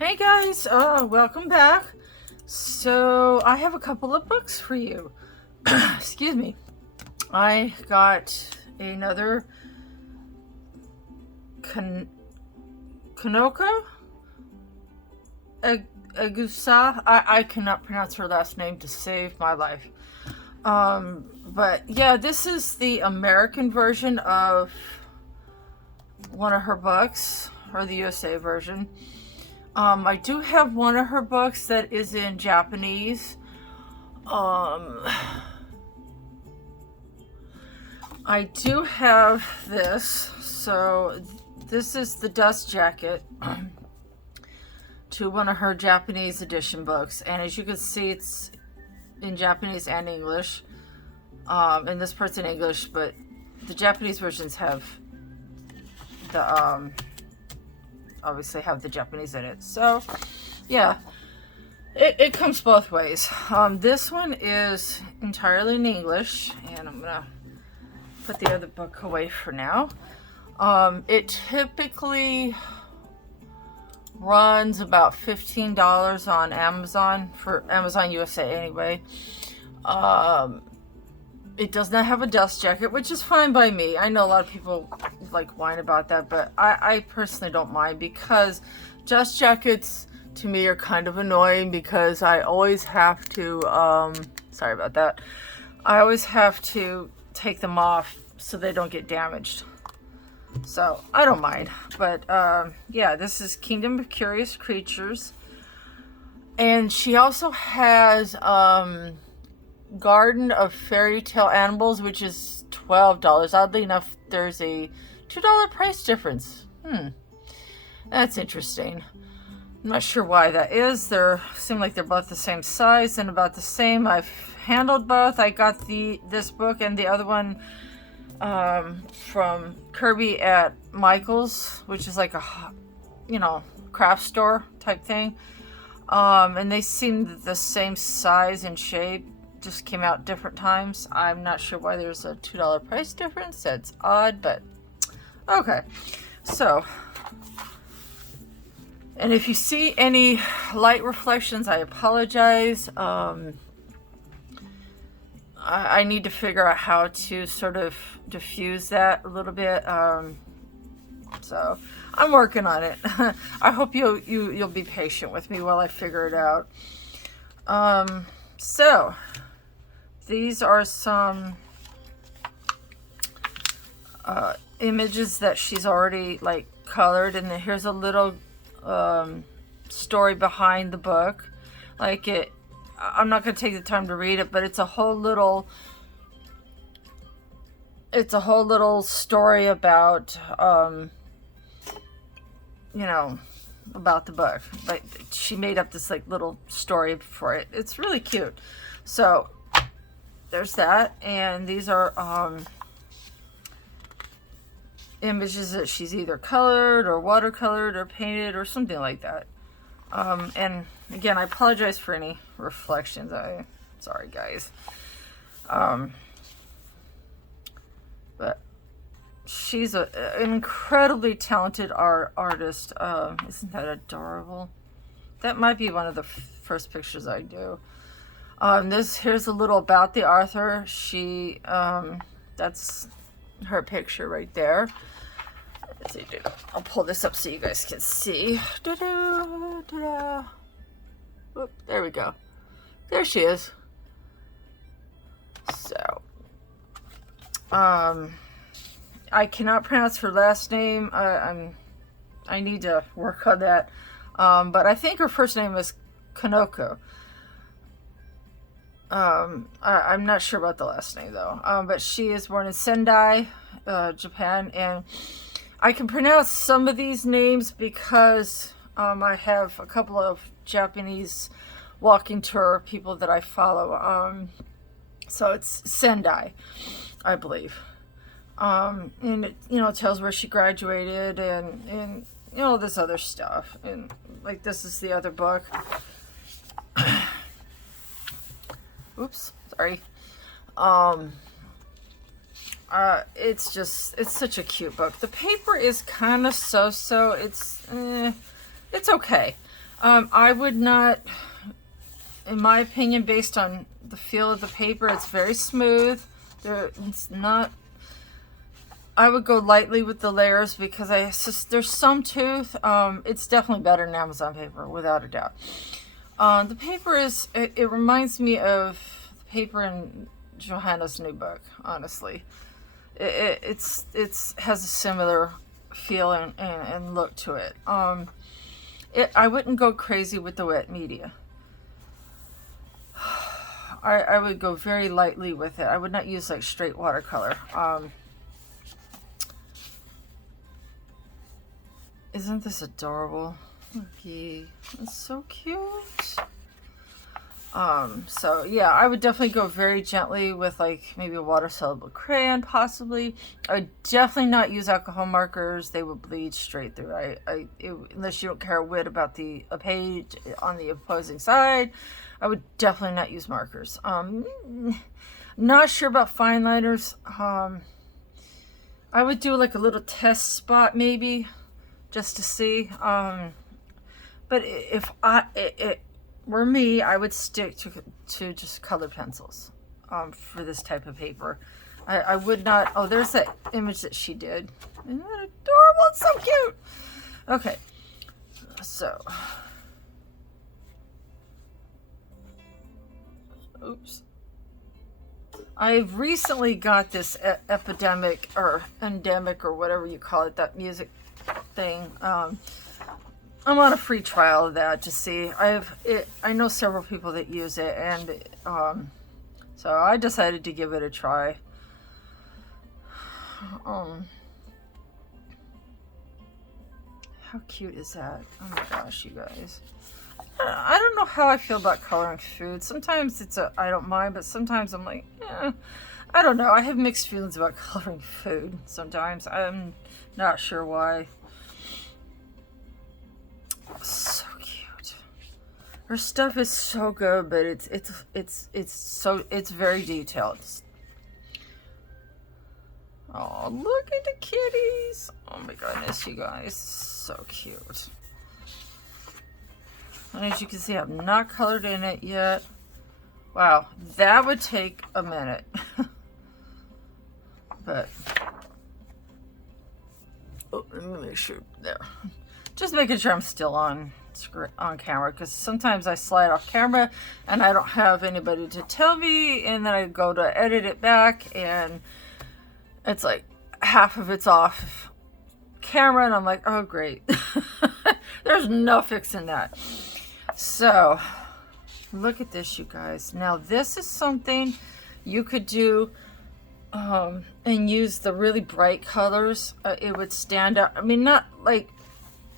Hey guys, welcome back. So I have a couple of books for you. Excuse me. I got another Kanoko Agusa. I cannot pronounce her last name to save my life. But yeah, this is the American version of one of her books, or the USA version. I do have one of her books that is in Japanese. I do have this. So this is the dust jacket to one of her Japanese edition books. And as you can see, it's in Japanese and English. And this part's in English, but the Japanese versions have the obviously have the Japanese in it. So yeah, it comes both ways. This one is entirely in English, and I'm gonna put the other book away for now. It typically runs about $15 on Amazon, for Amazon USA anyway. It does not have a dust jacket, which is fine by me. I know a lot of people like whine about that, but I personally don't mind, because dust jackets to me are kind of annoying, because I always have to, sorry about that, I always have to take them off so they don't get damaged. So I don't mind. But yeah, this is Kingdom of Curious Creatures. And she also has Garden of Fairy Tale Animals, which is $12. Oddly enough, there's a $2 price difference. That's interesting. I'm not sure why that is. They seem like they're both the same size and about the same. I've handled both. I got this book and the other one from Kirby at Michael's, which is like a, craft store type thing. And they seem the same size and shape, just came out different times. I'm not sure why there's a $2 price difference. That's odd, but okay. So, and if you see any light reflections, I apologize. I need to figure out how to sort of diffuse that a little bit. So I'm working on it. I hope you'll be patient with me while I figure it out. So these are some images that she's already like colored, and then here's a little story behind the book. Like I'm not going to take the time to read it, but it's a whole little story about about the book. Like, she made up this like little story for it. It's really cute. So there's that, and these are images that she's either colored or watercolored or painted or something like that. And again, I apologize for any reflections. Sorry guys. But she's an incredibly talented artist. Isn't that adorable? That might be one of the first pictures I do. Here's a little about the author. She, that's her picture right there. Let's see, I'll pull this up so you guys can see. Oop, there we go. There she is. So, I cannot pronounce her last name. I need to work on that. But I think her first name is Kanoko. I'm not sure about the last name though. But she is born in Sendai, Japan, and I can pronounce some of these names because I have a couple of Japanese walking tour people that I follow. So it's Sendai, I believe. And it, tells where she graduated and this other stuff. And like, this is the other book. Oops, sorry. It's such a cute book. The paper is kind of so-so. It's okay. I would not, in my opinion, based on the feel of the paper, it's very smooth. It's not. I would go lightly with the layers because there's some tooth. It's definitely better than Amazon paper, without a doubt. The paper it reminds me of the paper in Johanna's new book, honestly. It's has a similar feel and look to it. I wouldn't go crazy with the wet media. I would go very lightly with it. I would not use like straight watercolor. Isn't this adorable? Okay, it's so cute. So yeah, I would definitely go very gently with like maybe a water soluble crayon, possibly. I would definitely not use alcohol markers. They will bleed straight through. Unless you don't care a whit about a page on the opposing side, I would definitely not use markers. Not sure about fine liners. I would do like a little test spot maybe, just to see. But if it were me, I would stick to just colored pencils for this type of paper. I would not. Oh, there's that image that she did. Isn't that adorable? It's so cute. Okay, so. Oops. I've recently got this epidemic or endemic or whatever you call it, that music thing. I'm on a free trial of that to see. I know several people that use it, and so I decided to give it a try. How cute is that? Oh my gosh, you guys. I don't know how I feel about coloring food. Sometimes I don't mind, but sometimes I'm like, I don't know. I have mixed feelings about coloring food. Sometimes I'm not sure why. So cute. Her stuff is so good, but it's very detailed. Oh, look at the kitties. Oh my goodness, you guys. So cute. And as you can see, I've not colored in it yet. Wow, that would take a minute. But, oh, let me make sure, there. Just making sure I'm still on camera, because sometimes I slide off camera and I don't have anybody to tell me, and then I go to edit it back and it's like half of it's off camera and I'm like, oh great. There's no fixing that. So look at this, you guys. Now this is something you could do and use the really bright colors. It would stand out. I mean, not like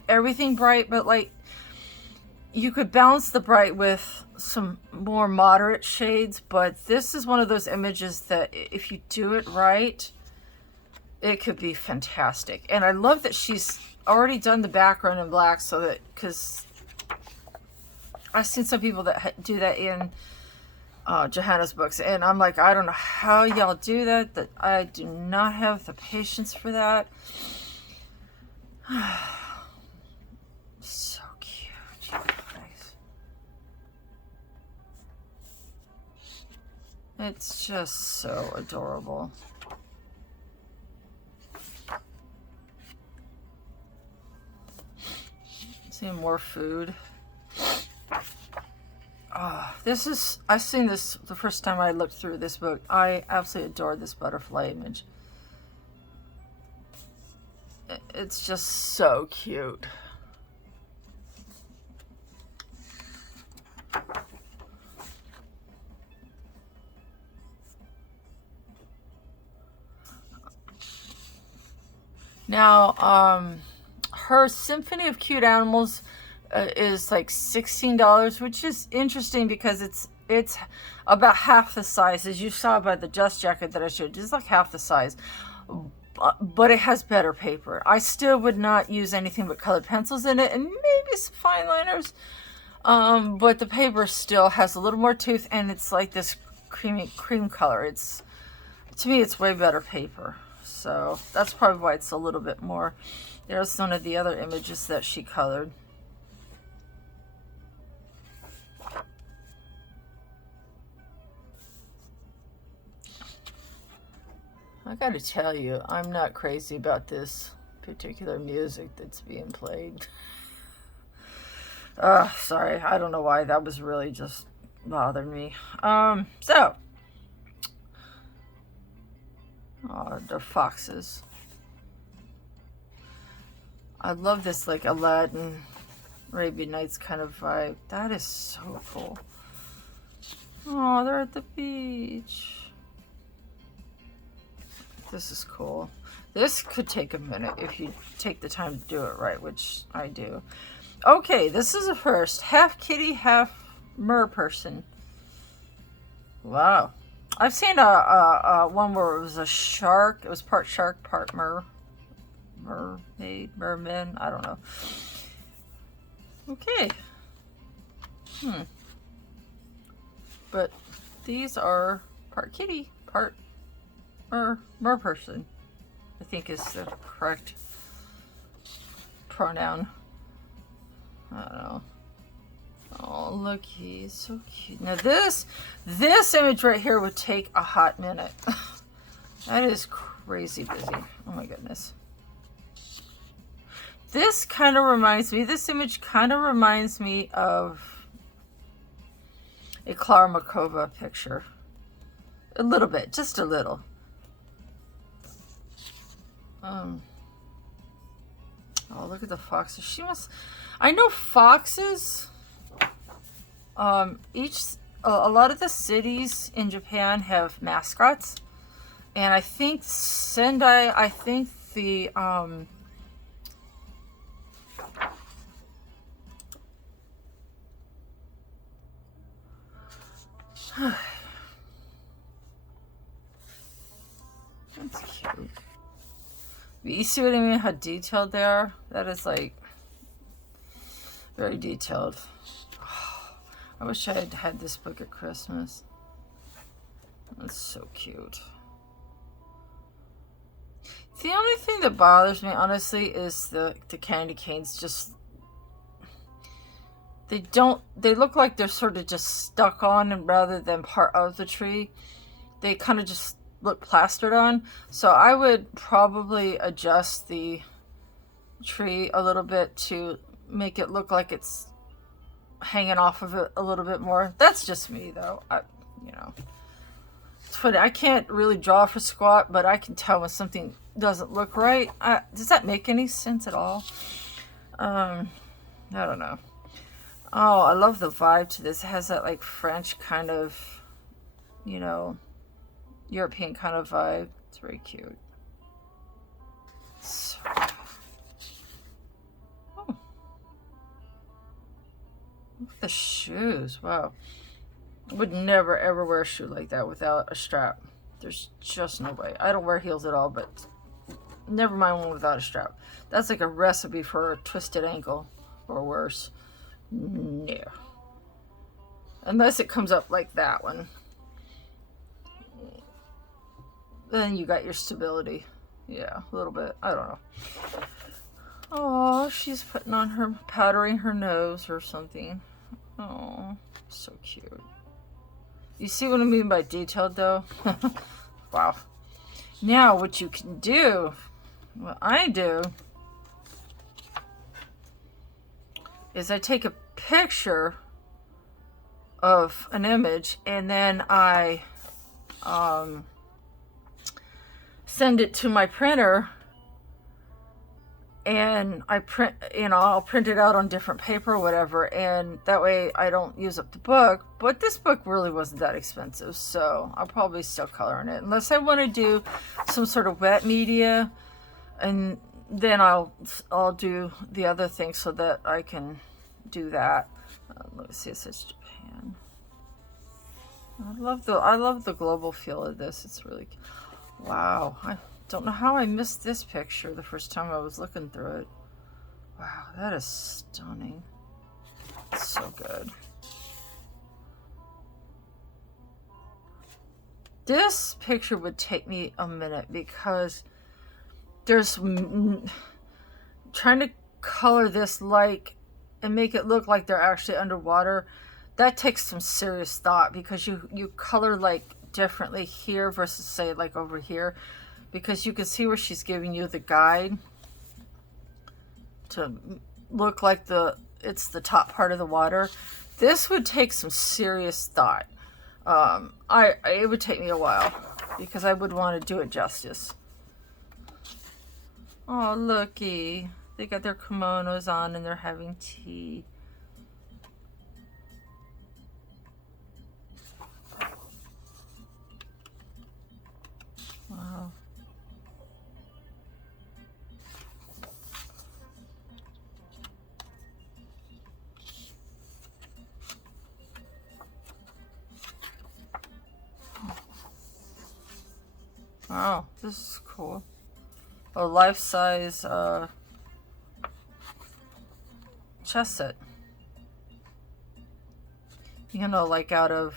everything bright, but like you could balance the bright with some more moderate shades. But this is one of those images that if you do it right, it could be fantastic. And I love that she's already done the background in black, so that, because I've seen some people that do that in Johanna's books, and I'm like, I don't know how y'all do that. That I do not have the patience for that. So cute, you guys. It's just so adorable. See more food. I've seen this the first time I looked through this book. I absolutely adore this butterfly image. It's just so cute. Now, her Symphony of Cute Animals is like $16, which is interesting because it's about half the size, as you saw by the dust jacket that I showed. It's like half the size, but it has better paper. I still would not use anything but colored pencils in it, and maybe some fine liners. But the paper still has a little more tooth, and it's like this cream color. To me, it's way better paper. So that's probably why it's a little bit more. There's one of the other images that she colored. I gotta tell you, I'm not crazy about this particular music that's being played. Sorry, I don't know why. That was really just bothered me. So, the foxes. I love this, like, Aladdin, Arabian Nights kind of vibe. That is so cool. Oh, they're at the beach. This is cool. This could take a minute if you take the time to do it right, which I do. Okay, this is a first. Half kitty, half mer person. Wow. I've seen a one where it was a shark. It was part shark, part mermaid, merman. I don't know. Okay. But these are part kitty, part mer person, I think is the correct pronoun. I don't know. Oh, look, he's so cute. Now this image right here would take a hot minute. That is crazy busy. Oh my goodness. This kind of reminds me, this image kind of reminds me of a Clara Makova picture. A little bit, just a little. Oh, look at the foxes. She must, I know foxes, a lot of the cities in Japan have mascots. And I think Sendai, I think the, that's cute. You see what I mean? How detailed they are? That is like very detailed. I wish I had had this book at Christmas. That's so cute. The only thing that bothers me, honestly, is the candy canes. Just they look like they're sort of just stuck on, and rather than part of the tree, they kind of just look plastered on. So I would probably adjust the tree a little bit to make it look like it's hanging off of it a little bit more. That's just me, though. It's funny. I can't really draw for squat, but I can tell when something doesn't look right. Does that make any sense at all? I don't know. Oh, I love the vibe to this. It has that like French kind of, European kind of vibe. It's very cute. So, oh. Look at the shoes. Wow. I would never ever wear a shoe like that without a strap. There's just no way. I don't wear heels at all, but never mind one without a strap. That's like a recipe for a twisted ankle or worse. No. Unless it comes up like that one. Then you got your stability. Yeah, a little bit. I don't know. Oh, she's putting on her, powdering her nose or something. Oh, so cute. You see what I mean by detailed, though? Wow. Now, what you can do, what I do, is I take a picture of an image and then I send it to my printer, and I print, I'll print it out on different paper or whatever, and that way I don't use up the book. But this book really wasn't that expensive, so I'll probably still color in it, unless I want to do some sort of wet media, and then I'll do the other thing so that I can do that. Let's see, it says Japan. I love the global feel of this. It's really, wow. I don't know how I missed this picture the first time I was looking through it. Wow, that is stunning. It's so good. This picture would take me a minute because there's trying to color this like and make it look like they're actually underwater. That takes some serious thought because you color like differently here versus say like over here. because you can see where she's giving you the guide to look like it's the top part of the water. This would take some serious thought. It would take me a while because I would want to do it justice. Oh, looky. They got their kimonos on and they're having tea. Wow. Wow, this is cool. A life-size chess set. You know, like out of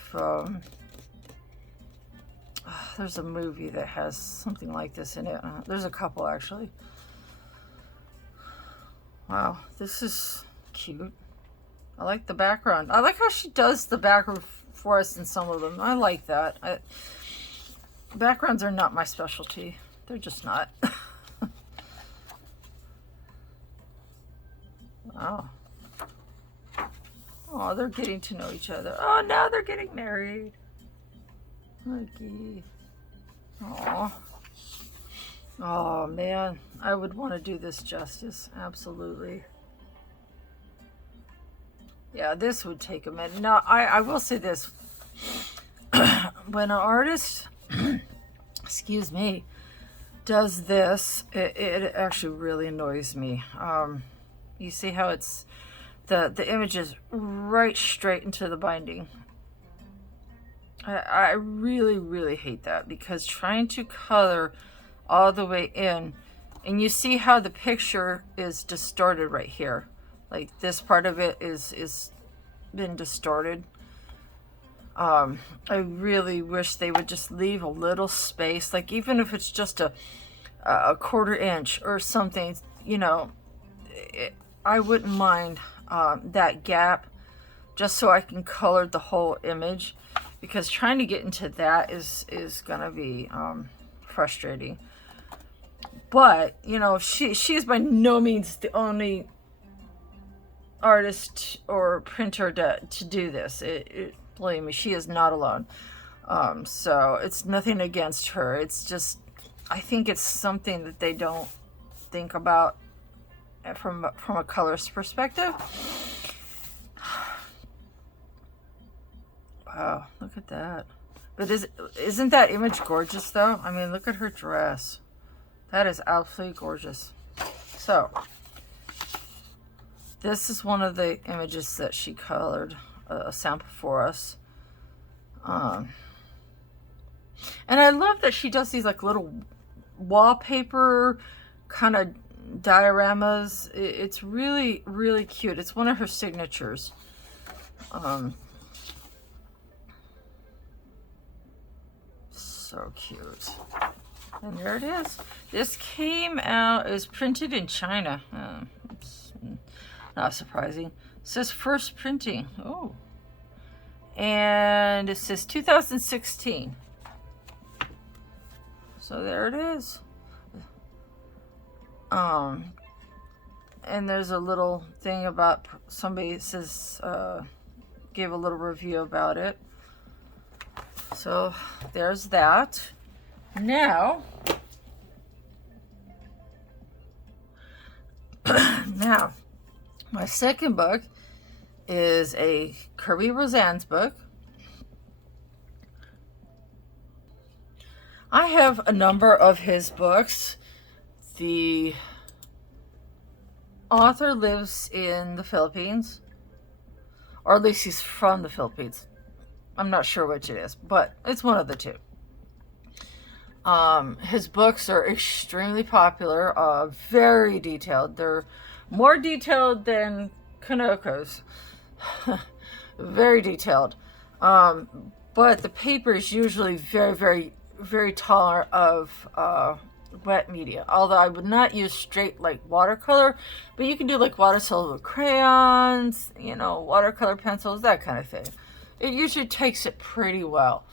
there's a movie that has something like this in it. There's a couple actually. Wow, this is cute. I like the background. I like how she does the background for us in some of them. I like that. Backgrounds are not my specialty. They're just not. Wow. Oh, they're getting to know each other. Oh, now they're getting married. Lucky. Oh. Oh, man. I would want to do this justice. Absolutely. Yeah, this would take a minute. Now, I will say this. When an artist, excuse me, does this, it actually really annoys me. You see how it's, the image is right straight into the binding. I really, really hate that, because trying to color all the way in, and you see how the picture is distorted right here. Like this part of it is been distorted. I really wish they would just leave a little space, like even if it's just a 1/4 inch or something, you know, I wouldn't mind that gap, just so I can color the whole image, because trying to get into that is gonna be frustrating. But you know, she is by no means the only artist or printer to do this. Believe me, she is not alone. So it's nothing against her. It's just, I think it's something that they don't think about from a colorist perspective. Wow, look at that. But isn't that image gorgeous though? I mean, look at her dress. That is absolutely gorgeous. So this is one of the images that she colored a sample for us. And I love that she does these like little wallpaper kind of dioramas. It's really, really cute. It's one of her signatures. So cute. And there it is. This came out, it was printed in China. It's not surprising. It says first printing. Oh. And it says 2016. So there it is. And there's a little thing about, somebody says, gave a little review about it. So there's that. Now, my second book is a Kerby Rosanes book. I have a number of his books. The author lives in the Philippines, or at least he's from the Philippines. I'm not sure which it is, but it's one of the two. His books are extremely popular, very detailed. They're more detailed than Kanoko's. Very detailed. But the paper is usually very, very, very tolerant of wet media. Although I would not use straight like watercolor, but you can do like watercolor crayons, you know, watercolor pencils, that kind of thing. It usually takes it pretty well.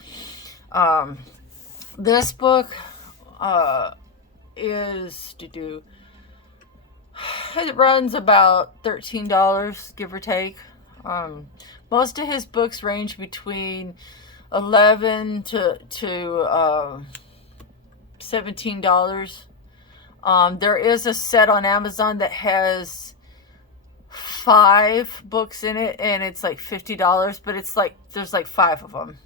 This book, is it runs about $13, give or take. Most of his books range between 11 to $17. There is a set on Amazon that has 5 books in it, and it's like $50, but it's like there's like 5 of them.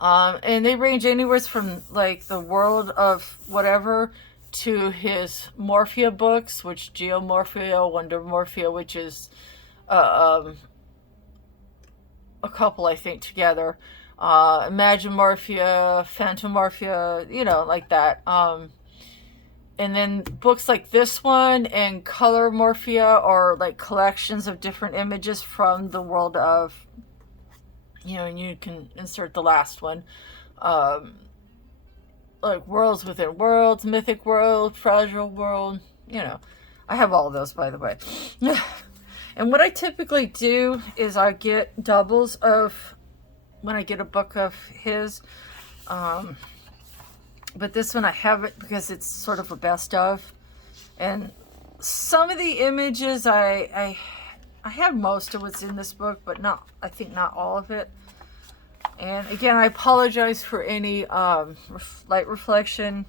And they range anywhere from like the World of Whatever to his Morphia books, which Geomorphia, Wonder Morphia, which is a couple, I think, together. Imagine Morphia, Phantom Morphia, like that. And then books like this one and Color Morphia are like collections of different images from the world of, and you can insert the last one. Like Worlds Within Worlds, Mythic World, Fragile World, I have all of those, by the way. And what I typically do is I get doubles of when I get a book of his. But this one I have it because it's sort of a best of. And some of the images I have most of what's in this book, but I think not all of it. And again, I apologize for any light reflection.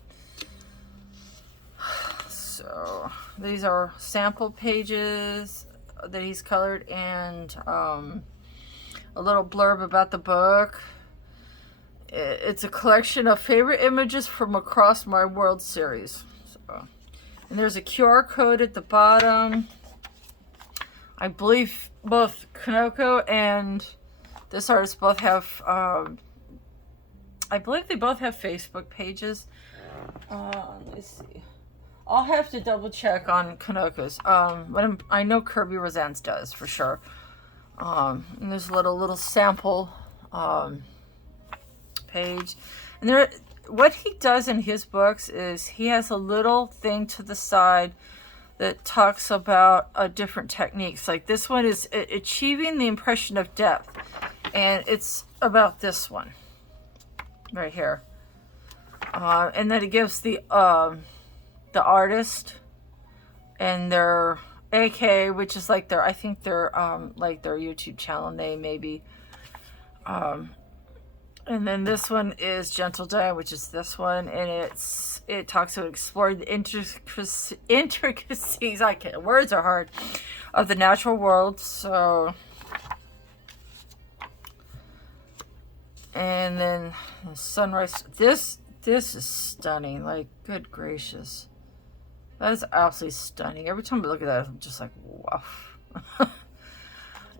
So these are sample pages that he's colored, and a little blurb about the book. It's a collection of favorite images from across my world series. So, and there's a QR code at the bottom. I believe both Kanoko and this artist both have, I believe they both have Facebook pages. Let's see. I'll have to double check on Kanoko's. But I know Kirby Rosan's does for sure. And there's a little sample page. And what he does in his books is he has a little thing to the side that talks about different techniques. Like this one is achieving the impression of depth. And it's about this one right here. And then it gives the artist and their AK, which is like I think their like their YouTube channel name maybe. And then this one is Gentle Giant, which is this one, and it talks about exploring the intricacies. Words are hard, of the natural world. So, and then the sunrise. This is stunning. Like, good gracious, that is absolutely stunning. Every time I look at that, I'm just like, wow.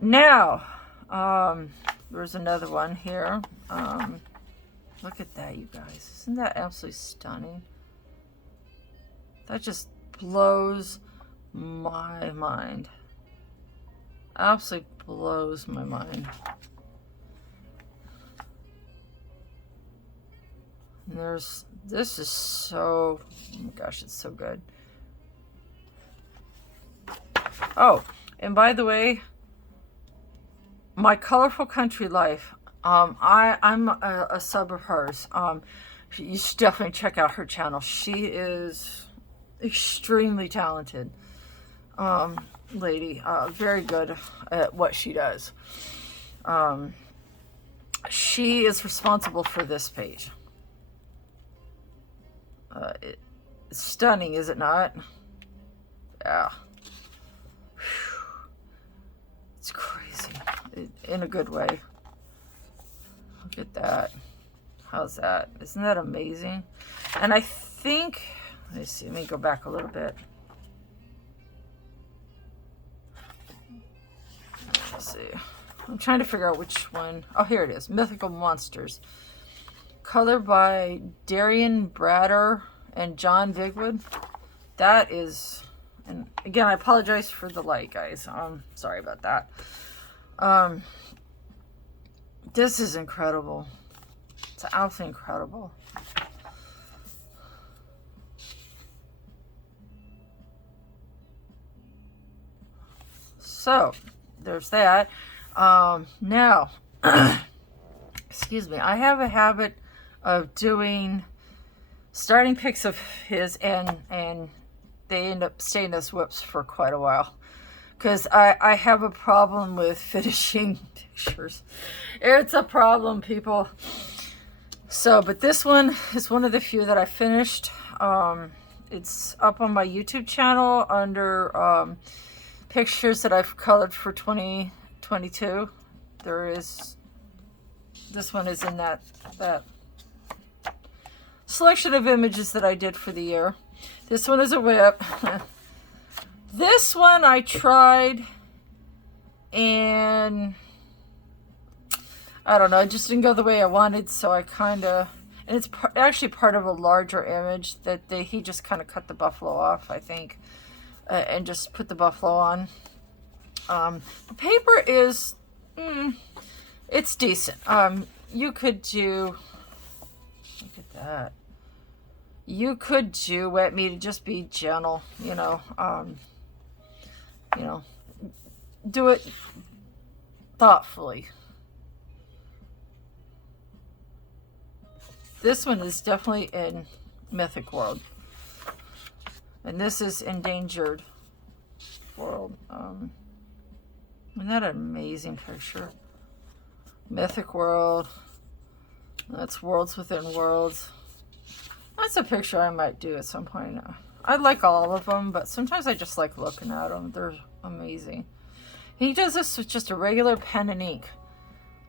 Now, there's another one here. Look at that, you guys. Isn't that absolutely stunning? That just blows my mind. Absolutely blows my mind. And this is so, oh my gosh, it's so good. Oh, and by the way, My Colorful Country Life. I'm a sub of hers. You should definitely check out her channel. She is extremely talented lady. Very good at what she does. She is responsible for this page. It's stunning, is it not? Yeah. It's crazy. In a good way. Look at that. How's that? Isn't that amazing? And I think, let's see, let me go back a little bit. Let's see. I'm trying to figure out which one. Oh, here it is. Mythical Monsters. Color by Darian Bratter and John Vigwood. That is, and again, I apologize for the light, guys. Sorry about that. This is incredible. It's absolutely incredible. So, there's that. Now, excuse me, I have a habit of doing starting pics of his, and they end up staying as whips for quite a while. Because I have a problem with finishing pictures. It's a problem, people. So, but this one is one of the few that I finished. It's up on my YouTube channel under pictures that I've colored for 2022. This one is in that selection of images that I did for the year. This one is a whip. This one I tried, and I don't know, it just didn't go the way I wanted, so I kind of, and it's actually part of a larger image that he just kind of cut the buffalo off, I think, and just put the buffalo on. The paper is, it's decent. You could do, look at that. You could do wet meat to just be gentle, you know, do it thoughtfully. This one is definitely in Mythic World, and this is Endangered World. Isn't that an amazing picture? Mythic World. That's Worlds Within Worlds. That's a picture I might do at some point. I like all of them, but sometimes I just like looking at them. They're amazing. He does this with just a regular pen and ink.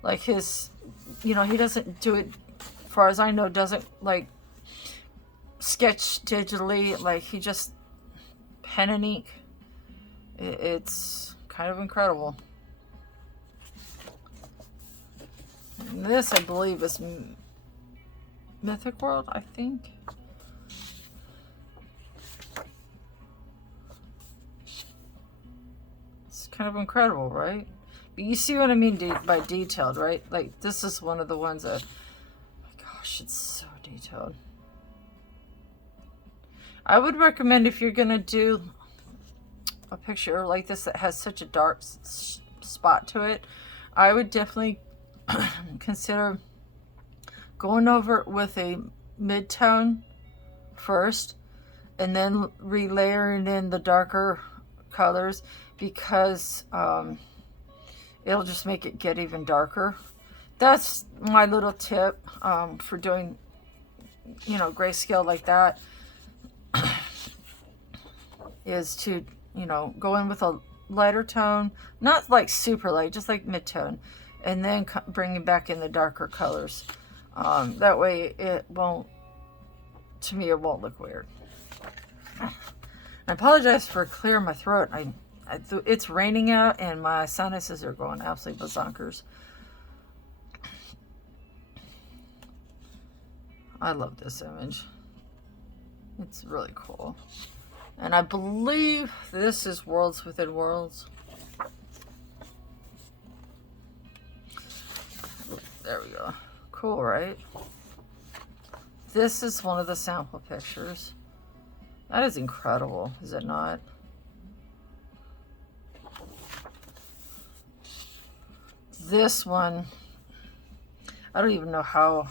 Like his, he doesn't do it, as far as I know, doesn't like sketch digitally. Like he just pen and ink. It's kind of incredible. And this, I believe, is Mythic World, I think. It's kind of incredible, right? But you see what I mean by detailed, right? Like, this is one of the ones that, oh my gosh, it's so detailed. I would recommend, if you're going to do a picture like this that has such a dark spot to it, I would definitely consider going over it with a mid-tone first, and then relayering in the darker colors, because it'll just make it get even darker. That's my little tip for doing, grayscale like that, is to, go in with a lighter tone, not like super light, just like mid-tone, and then bringing back in the darker colors. That way it won't look weird. I apologize for clearing my throat. It's raining out and my sinuses are going absolutely bazonkers. I love this image. It's really cool. And I believe this is Worlds Within Worlds. There we go. Cool, right? This is one of the sample pictures. That is incredible, is it not? This one, I don't even know how.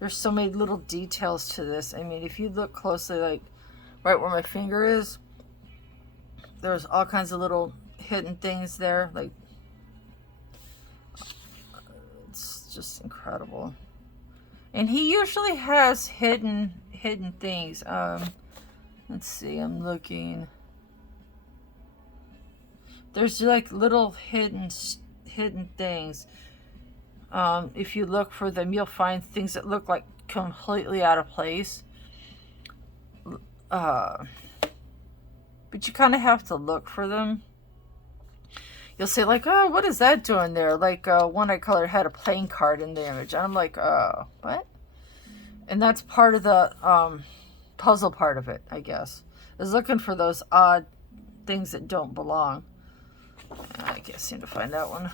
There's so many little details to this. I mean, if you look closely, like right where my finger is, there's all kinds of little hidden things there. Like, it's just incredible. And he usually has hidden things. Let's see, I'm looking. There's like little hidden things. If you look for them, you'll find things that look like completely out of place. But you kind of have to look for them. You'll say like, oh, what is that doing there? Like one I colored had a playing card in the image. And I'm like, what? And that's part of the puzzle part of it, I guess. Is looking for those odd things that don't belong. I can't seem to find that one.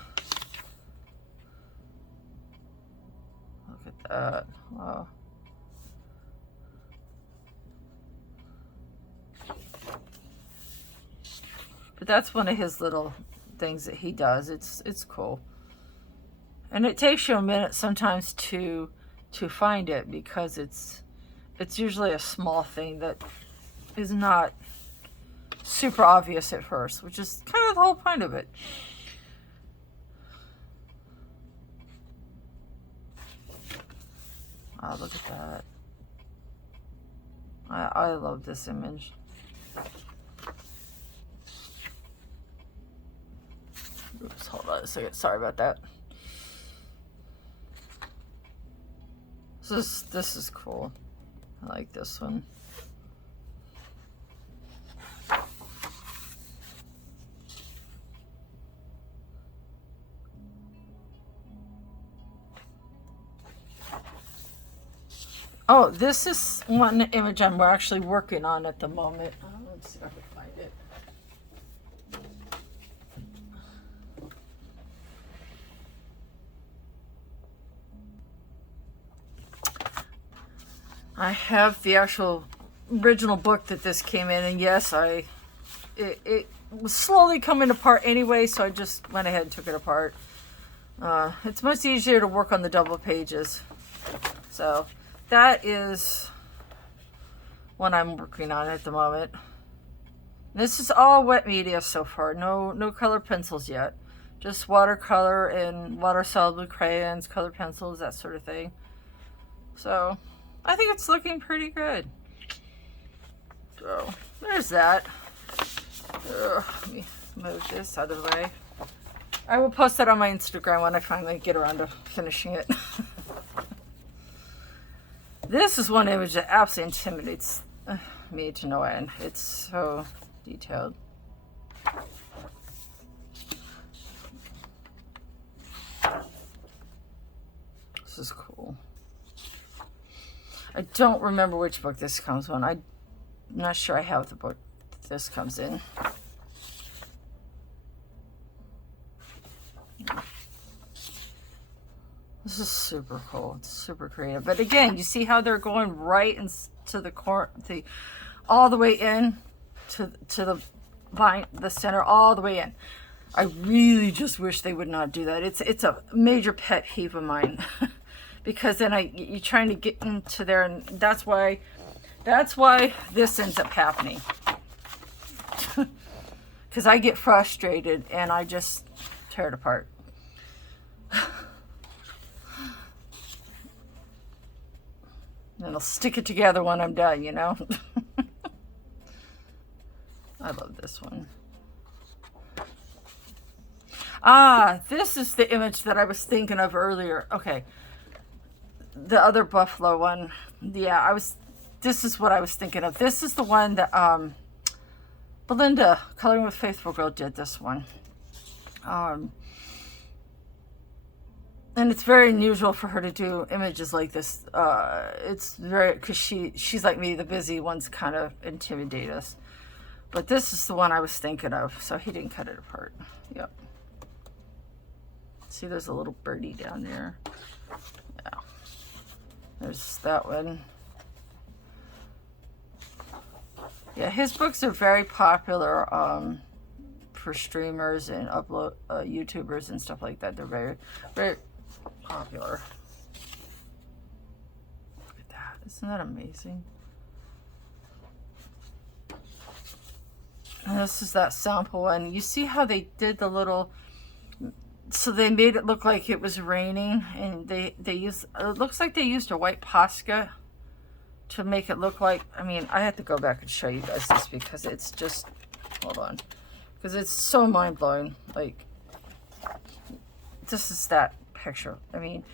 Look at that. Wow. But that's one of his little things that he does. It's cool. And it takes you a minute sometimes to find it, because it's usually a small thing that is not super obvious at first, which is kind of the whole point of it. Oh, look at that. I love this image. Oops, hold on a second. Sorry about that. This is cool. I like this one. Oh, this is one image I'm actually working on at the moment. Let's see if I can find it. I have the actual original book that this came in, and yes, it was slowly coming apart anyway, so I just went ahead and took it apart. It's much easier to work on the double pages. So that is what I'm working on at the moment. This is all wet media so far. No color pencils yet. Just watercolor and water-soluble crayons, color pencils, that sort of thing. So I think it's looking pretty good. So there's that. Let me move this out of the way. I will post that on my Instagram when I finally get around to finishing it. This is one image that absolutely intimidates me to no end. It's so detailed. This is cool. I don't remember which book this comes in. I'm not sure I have the book this comes in. This is super cool. It's super creative. But again, you see how they're going right into the corner, all the way in to the vine, the center, all the way in. I really just wish they would not do that. It's a major pet peeve of mine. Because then you're trying to get into there, and that's why this ends up happening. Because I get frustrated and I just tear it apart. And I'll stick it together when I'm done, you know? I love this one. Ah, this is the image that I was thinking of earlier. Okay. The other buffalo one. Yeah, this is what I was thinking of. This is the one that Belinda, Coloring with Faithful Girl, did this one. And it's very unusual for her to do images like this. It's very, because she's like me, the busy ones kind of intimidate us. But this is the one I was thinking of, so he didn't cut it apart. Yep. See, there's a little birdie down there. Yeah. There's that one. Yeah, his books are very popular for streamers and upload YouTubers and stuff like that. They're very, very popular. Look at that. Isn't that amazing? And this is that sample one. You see how they did the little... So they made it look like it was raining, and they used, it looks like they used a white Posca to make it look like, I mean, I have to go back and show you guys this because it's just, hold on, because it's so mind-blowing. Like, this is that picture. I mean,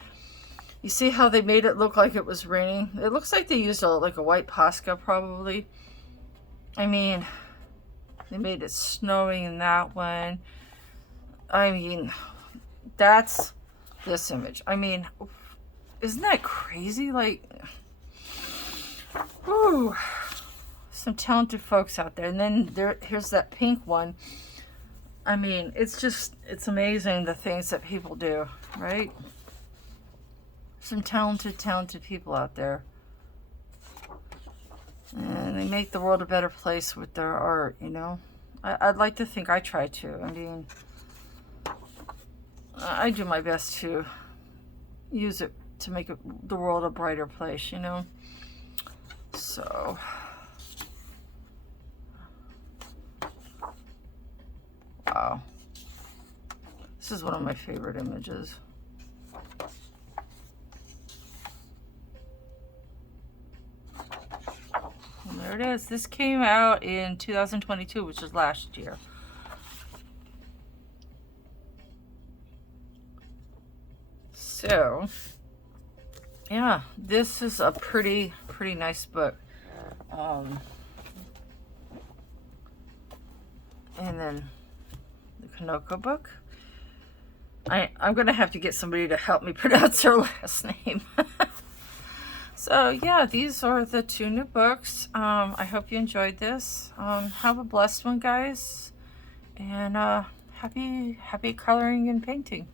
you see how they made it look like it was raining? It looks like they used like a white Posca probably. I mean, they made it snowing in that one. I mean, that's this image. I mean, isn't that crazy? Like, whew, some talented folks out there. And then here's that pink one. I mean, it's amazing the things that people do, right? Some talented people out there. And they make the world a better place with their art, you know? I'd like to think I try to. I mean, I do my best to use it to make the world a brighter place, you know? So wow, this is one of my favorite images. And there it is. This came out in 2022, which is last year. So yeah, this is a pretty nice book. And then the Kanoko book. I'm gonna have to get somebody to help me pronounce her last name. So yeah, these are the 2 new books. I hope you enjoyed this. Have a blessed one, guys, and happy coloring and painting.